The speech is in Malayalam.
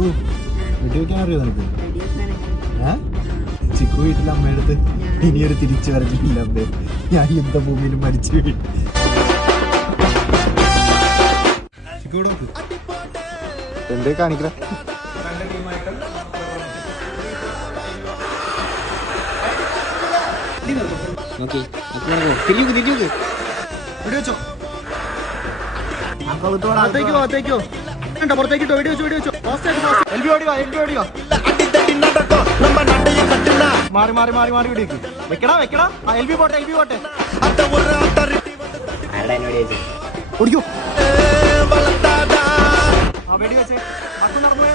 ചിക്കു വെടി വെക്കാൻ അറിയോ നിനക്ക്? ചിക്കു വീട്ടിലെ അമ്മയടുത്ത് ഇനിയൊരു തിരിച്ചു വരലില്ല അമ്മേ, ഞാൻ യുദ്ധഭൂമിയിലും മരിച്ചു വീഴും. എന്തേ കാണിക്കണ? മാറി മാറി മാറി മാറി വെടിവെക്ക്. വെക്കടാ വെക്കടാ. എൽ ബി പോട്ടെ, എൽ ബി പോട്ടെ. ഓടിക്കോ. ആ വെടി വെച്ചേ. നടന്നു